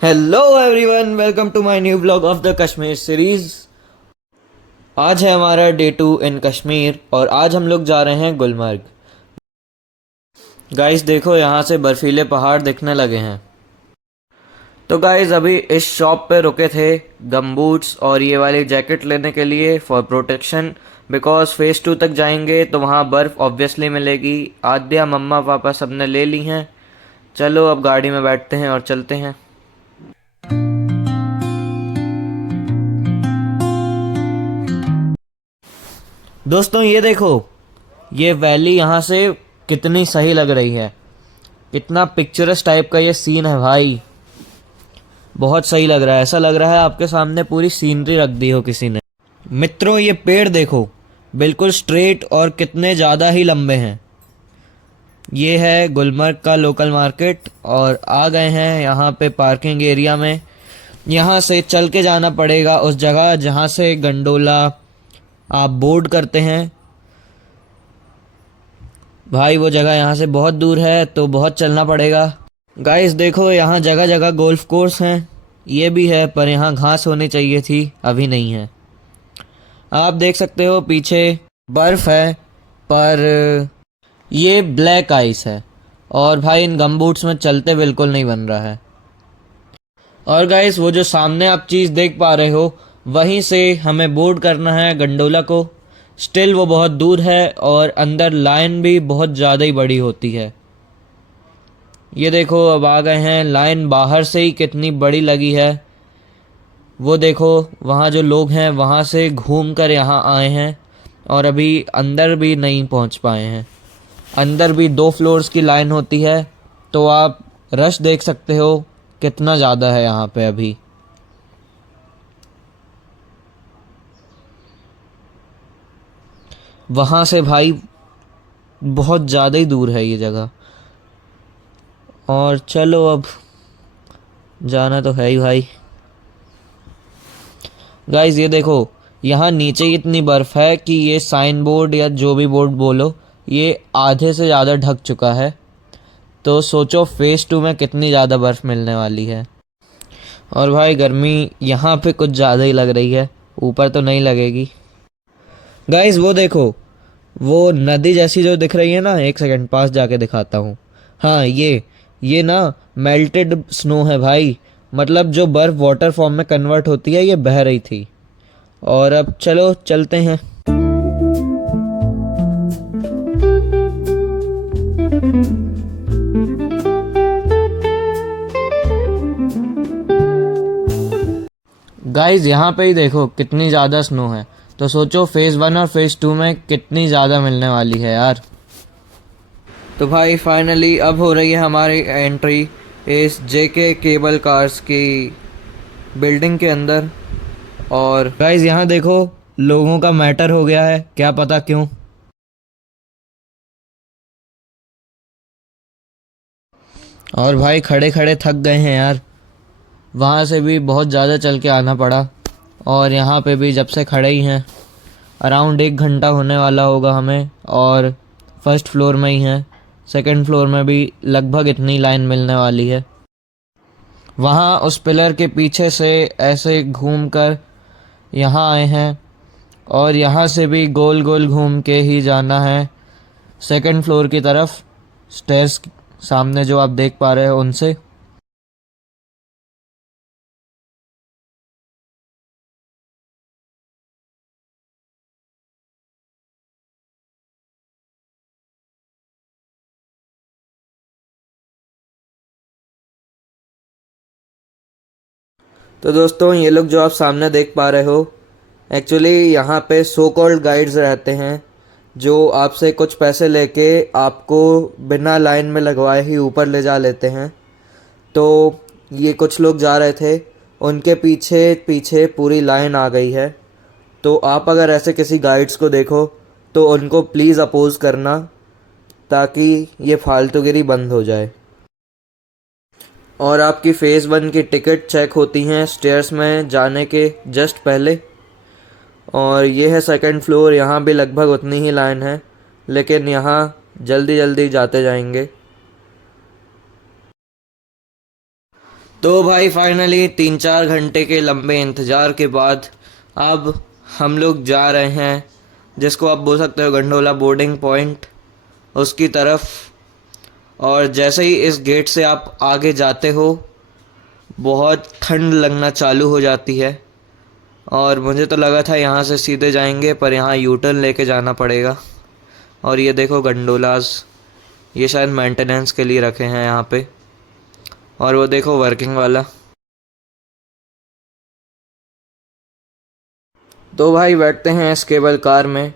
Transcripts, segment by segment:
Hello everyone, welcome to my new blog of the Kashmir series. आज है हमारा day 2 इन कश्मीर और आज हम लोग जा रहे हैं गुलमर्ग। गाइस देखो, यहाँ से बर्फीले पहाड़ दिखने लगे हैं। तो गाइस अभी इस शॉप पे रुके थे गमबूट्स और ये वाली जैकेट लेने के लिए फॉर प्रोटेक्शन, बिकॉज फेज 2 तक जाएंगे तो वहाँ बर्फ़ ऑब्वियसली मिलेगी। आद्या, मम्मा, पापा सबने ले ली हैं। चलो अब गाड़ी में बैठते हैं और चलते हैं। दोस्तों ये देखो, ये वैली यहाँ से कितनी सही लग रही है। कितना पिक्चरस टाइप का ये सीन है भाई, बहुत सही लग रहा है। ऐसा लग रहा है आपके सामने पूरी सीनरी रख दी हो किसी ने। मित्रों ये पेड़ देखो, बिल्कुल स्ट्रेट और कितने ज़्यादा ही लंबे हैं। ये है गुलमर्ग का लोकल मार्केट और आ गए हैं यहाँ पे पार्किंग एरिया में। यहाँ से चल के जाना पड़ेगा उस जगह जहाँ से गंडोला आप बोर्ड करते हैं। भाई वो जगह यहाँ से बहुत दूर है तो बहुत चलना पड़ेगा। गाइस देखो, यहाँ जगह जगह गोल्फ कोर्स हैं। ये भी है पर यहाँ घास होनी चाहिए थी, अभी नहीं है। आप देख सकते हो पीछे बर्फ़ है पर ये ब्लैक आइस है और भाई इन गमबूट्स में चलते बिल्कुल नहीं बन रहा है। और गाइस वो जो सामने आप चीज़ देख पा रहे हो, वहीं से हमें बोर्ड करना है गंडोला को। स्टिल वो बहुत दूर है और अंदर लाइन भी बहुत ज़्यादा ही बड़ी होती है। ये देखो अब आ गए हैं। लाइन बाहर से ही कितनी बड़ी लगी है। वो देखो वहाँ जो लोग हैं वहाँ से घूम कर यहाँ आए हैं और अभी अंदर भी नहीं पहुँच पाए हैं। अंदर भी 2 फ्लोर्स की लाइन होती है तो आप रश देख सकते हो कितना ज़्यादा है यहाँ पे अभी। वहाँ से भाई बहुत ज़्यादा ही दूर है ये जगह। और चलो अब जाना तो है ही भाई। गाइस ये देखो, यहाँ नीचे इतनी बर्फ़ है कि ये साइन बोर्ड या जो भी बोर्ड बोलो, ये आधे से ज़्यादा ढक चुका है। तो सोचो फेज़ 2 में कितनी ज़्यादा बर्फ़ मिलने वाली है। और भाई गर्मी यहाँ पे कुछ ज़्यादा ही लग रही है, ऊपर तो नहीं लगेगी। गाइस वो देखो, वो नदी जैसी जो दिख रही है ना, एक सेकंड पास जाके दिखाता हूँ। हाँ ये ना मेल्टेड स्नो है भाई। मतलब जो बर्फ़ वाटर फॉर्म में कन्वर्ट होती है, ये बह रही थी। और अब चलो चलते हैं। गाइस यहाँ पे ही देखो कितनी ज़्यादा स्नो है। तो सोचो फेज़ 1 और फेज़ 2 में कितनी ज़्यादा मिलने वाली है यार। तो भाई फाइनली अब हो रही है हमारी एंट्री इस जेके केबल कार्स की बिल्डिंग के अंदर। और गाइस यहाँ देखो, लोगों का मैटर हो गया है, क्या पता क्यों। और भाई खड़े खड़े थक गए हैं यार। वहाँ से भी बहुत ज़्यादा चल के आना पड़ा और यहाँ पे भी जब से खड़े ही हैं अराउंड 1 घंटा होने वाला होगा हमें। और फर्स्ट फ्लोर में ही हैं, सेकंड फ्लोर में भी लगभग इतनी लाइन मिलने वाली है। वहाँ उस पिलर के पीछे से ऐसे घूम कर यहाँ आए हैं और यहाँ से भी गोल गोल घूम के ही जाना है सेकंड फ्लोर की तरफ। स्टेयर्स सामने जो आप देख पा रहे हो उनसे। तो दोस्तों ये लोग जो आप सामने देख पा रहे हो, एक्चुअली यहाँ पे सो कॉल्ड गाइड्स रहते हैं जो आपसे कुछ पैसे लेके आपको बिना लाइन में लगवाए ही ऊपर ले जा लेते हैं। तो ये कुछ लोग जा रहे थे, उनके पीछे पीछे पूरी लाइन आ गई है। तो आप अगर ऐसे किसी गाइड्स को देखो तो उनको प्लीज़ अपोज करना ताकि ये फालतूगिरी बंद हो जाए। और आपकी फ़ेज़ 1 की टिकट चेक होती हैं स्टेयर्स में जाने के जस्ट पहले। और ये है सेकंड फ्लोर, यहाँ भी लगभग उतनी ही लाइन है लेकिन यहाँ जल्दी जल्दी जाते जाएंगे। तो भाई फाइनली 3-4 घंटे के लंबे इंतज़ार के बाद अब हम लोग जा रहे हैं, जिसको आप बोल सकते हो गंडोला बोर्डिंग पॉइंट, उसकी तरफ। और जैसे ही इस गेट से आप आगे जाते हो बहुत ठंड लगना चालू हो जाती है। और मुझे तो लगा था यहाँ से सीधे जाएंगे, पर यहाँ यू टर्न लेके जाना पड़ेगा। और ये देखो गंडोलास, ये शायद मेंटेनेंस के लिए रखे हैं यहाँ पे। और वो देखो वर्किंग वाला। तो भाई बैठते हैं इस केबल कार में।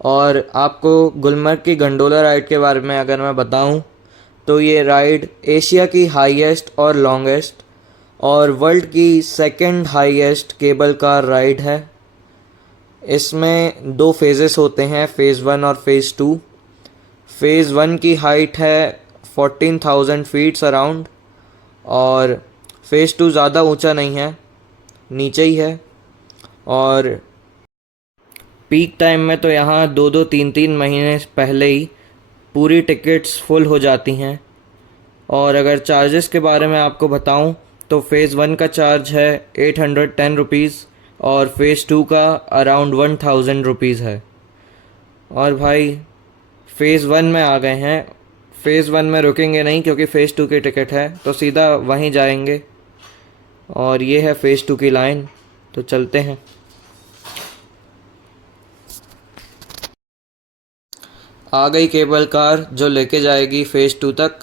और आपको गुलमर्ग की गंडोला राइड के बारे में अगर मैं बताऊं, तो ये राइड एशिया की हाईएस्ट और लॉन्गेस्ट और वर्ल्ड की second highest cable car ride है। इसमें 2 फेजेस होते हैं, फ़ेज़ 1 और फ़ेज़ 2। फ़ेज़ 1 की हाइट है 14,000 फीट्स अराउंड, और फ़ेज़ 2 ज़्यादा ऊंचा नहीं है, नीचे ही है। और पीक टाइम में तो यहाँ 2-2 3-3 महीने पहले ही पूरी टिकट्स फुल हो जाती हैं। और अगर चार्जेस के बारे में आपको बताऊं, तो फ़ेज़ 1 का चार्ज है 810 रुपीज़ और फ़ेज़ 2 का अराउंड 1000 रुपीज़ है। और भाई फ़ेज़ 1 में आ गए हैं, फ़ेज़ 1 में रुकेंगे नहीं क्योंकि फ़ेज़ 2 की टिकट है, तो सीधा वहीं जाएंगे। और ये है फ़ेज़ 2 की लाइन, तो चलते हैं। आ गई केबल कार जो लेके जाएगी फ़ेज़ 2 तक।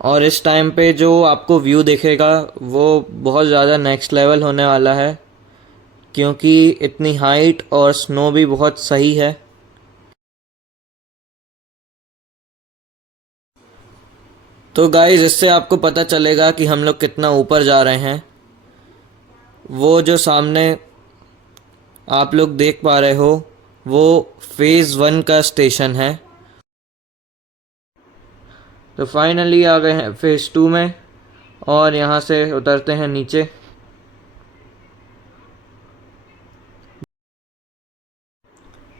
और इस टाइम पे जो आपको व्यू दिखेगा वो बहुत ज़्यादा नेक्स्ट लेवल होने वाला है, क्योंकि इतनी हाइट और स्नो भी बहुत सही है। तो गाइस, इससे आपको पता चलेगा कि हम लोग कितना ऊपर जा रहे हैं। वो जो सामने आप लोग देख पा रहे हो वो फ़ेज़ 1 का स्टेशन है। तो फाइनली आ गए हैं फ़ेज़ 2 में, और यहाँ से उतरते हैं नीचे।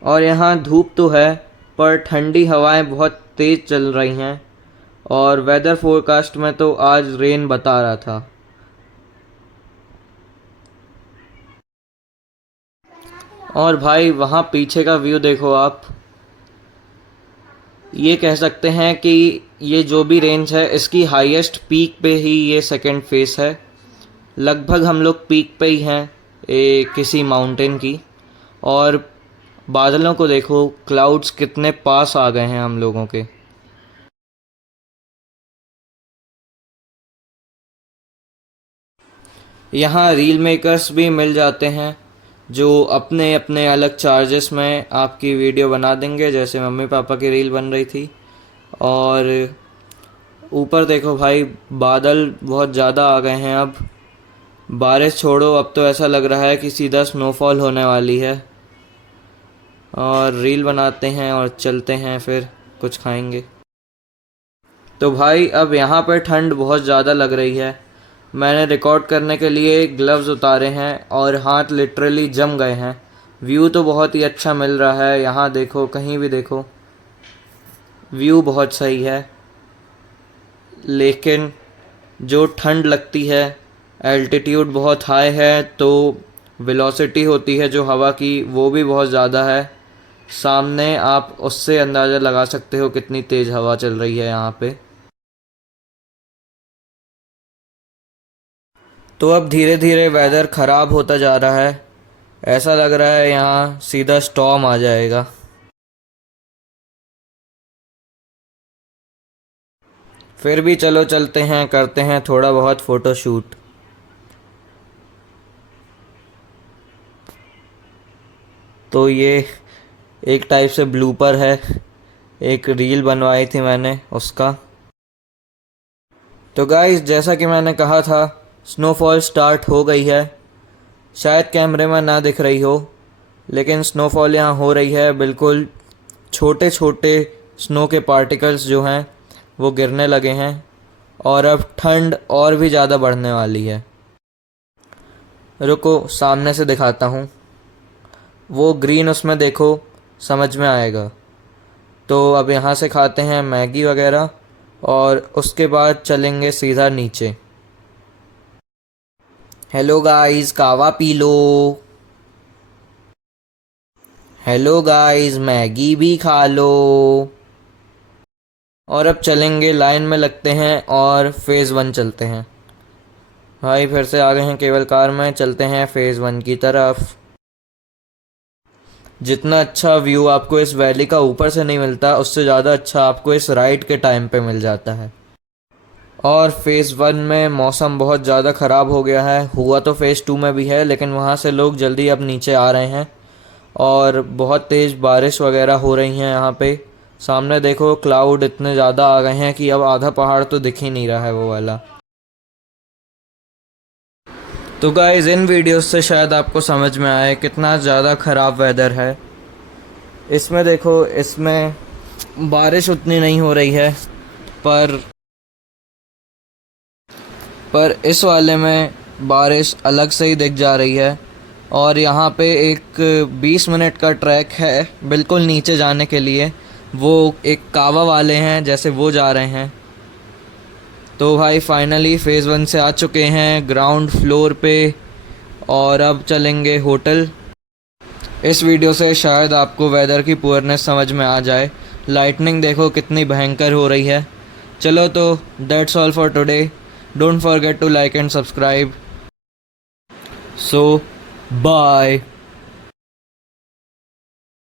और यहाँ धूप तो है, पर ठंडी हवाएं बहुत तेज़ चल रही हैं। और वेदर फोरकास्ट में तो आज रेन बता रहा था। और भाई वहाँ पीछे का व्यू देखो आप, ये कह सकते हैं कि ये जो भी रेंज है इसकी हाईएस्ट पीक पे ही ये सेकंड फेस है। लगभग हम लोग पीक पे ही हैं किसी माउंटेन की। और बादलों को देखो, क्लाउड्स कितने पास आ गए हैं हम लोगों के। यहाँ रील मेकर्स भी मिल जाते हैं जो अपने अपने अलग चार्जेस में आपकी वीडियो बना देंगे, जैसे मम्मी पापा की रील बन रही थी। और ऊपर देखो भाई, बादल बहुत ज़्यादा आ गए हैं। अब बारिश छोड़ो, अब तो ऐसा लग रहा है कि सीधा स्नोफॉल होने वाली है। और रील बनाते हैं और चलते हैं, फिर कुछ खाएंगे। तो भाई अब यहाँ पर ठंड बहुत ज़्यादा लग रही है। मैंने रिकॉर्ड करने के लिए ग्लव्स उतारे हैं और हाथ लिटरली जम गए हैं। व्यू तो बहुत ही अच्छा मिल रहा है, यहाँ देखो, कहीं भी देखो व्यू बहुत सही है। लेकिन जो ठंड लगती है, एल्टीट्यूड बहुत हाई है, तो वेलोसिटी होती है जो हवा की वो भी बहुत ज़्यादा है। सामने आप उससे अंदाज़ा लगा सकते हो कितनी तेज़ हवा चल रही है यहाँ पे। तो अब धीरे धीरे वेदर ख़राब होता जा रहा है, ऐसा लग रहा है यहाँ सीधा स्टॉर्म आ जाएगा। फिर भी चलो चलते हैं, करते हैं थोड़ा बहुत फ़ोटो शूट। तो ये एक टाइप से ब्लूपर है, एक रील बनवाई थी मैंने उसका। तो गाइस, जैसा कि मैंने कहा था, स्नोफॉल स्टार्ट हो गई है। शायद कैमरे में ना दिख रही हो, लेकिन स्नोफॉल यहाँ हो रही है। बिल्कुल छोटे छोटे स्नो के पार्टिकल्स जो हैं वो गिरने लगे हैं, और अब ठंड और भी ज़्यादा बढ़ने वाली है। रुको, सामने से दिखाता हूँ, वो ग्रीन उसमें देखो, समझ में आएगा। तो अब यहाँ से खाते हैं मैगी वगैरह, और उसके बाद चलेंगे सीधा नीचे। हेलो गाइस, कावा P low. Hello guys, Maggi भी खा लो। और अब चलेंगे, लाइन में लगते हैं और फेज़ 1 चलते हैं। भाई फिर से आ गए हैं केबल कार में, चलते हैं फेज़ 1 की तरफ। जितना अच्छा व्यू आपको इस वैली का ऊपर से नहीं मिलता, उससे ज़्यादा अच्छा आपको इस राइड के टाइम पे मिल जाता है। और फेज़ 1 में मौसम बहुत ज़्यादा ख़राब हो गया है, हुआ तो फेज़ 2 में भी है, लेकिन वहाँ से लोग जल्दी अब नीचे आ रहे हैं और बहुत तेज़ बारिश वगैरह हो रही हैं यहाँ पे। सामने देखो, क्लाउड इतने ज़्यादा आ गए हैं कि अब आधा पहाड़ तो दिख ही नहीं रहा है वो वाला। तो गाइस, इन वीडियोस से शायद आपको समझ में आए कितना ज़्यादा ख़राब वेदर है। इसमें देखो, इसमें बारिश उतनी नहीं हो रही है, पर इस वाले में बारिश अलग से ही दिख जा रही है। और यहाँ पे एक 20 मिनट का ट्रैक है बिल्कुल नीचे जाने के लिए, वो एक कावा वाले हैं जैसे वो जा रहे हैं। तो भाई फाइनली फेज़ 1 से आ चुके हैं ग्राउंड फ्लोर पे और अब चलेंगे होटल। इस वीडियो से शायद आपको वेदर की पुअरनेस समझ में आ जाए। लाइटनिंग देखो कितनी भयंकर हो रही है। चलो तो that's all for today. Don't forget to like and subscribe. So bye.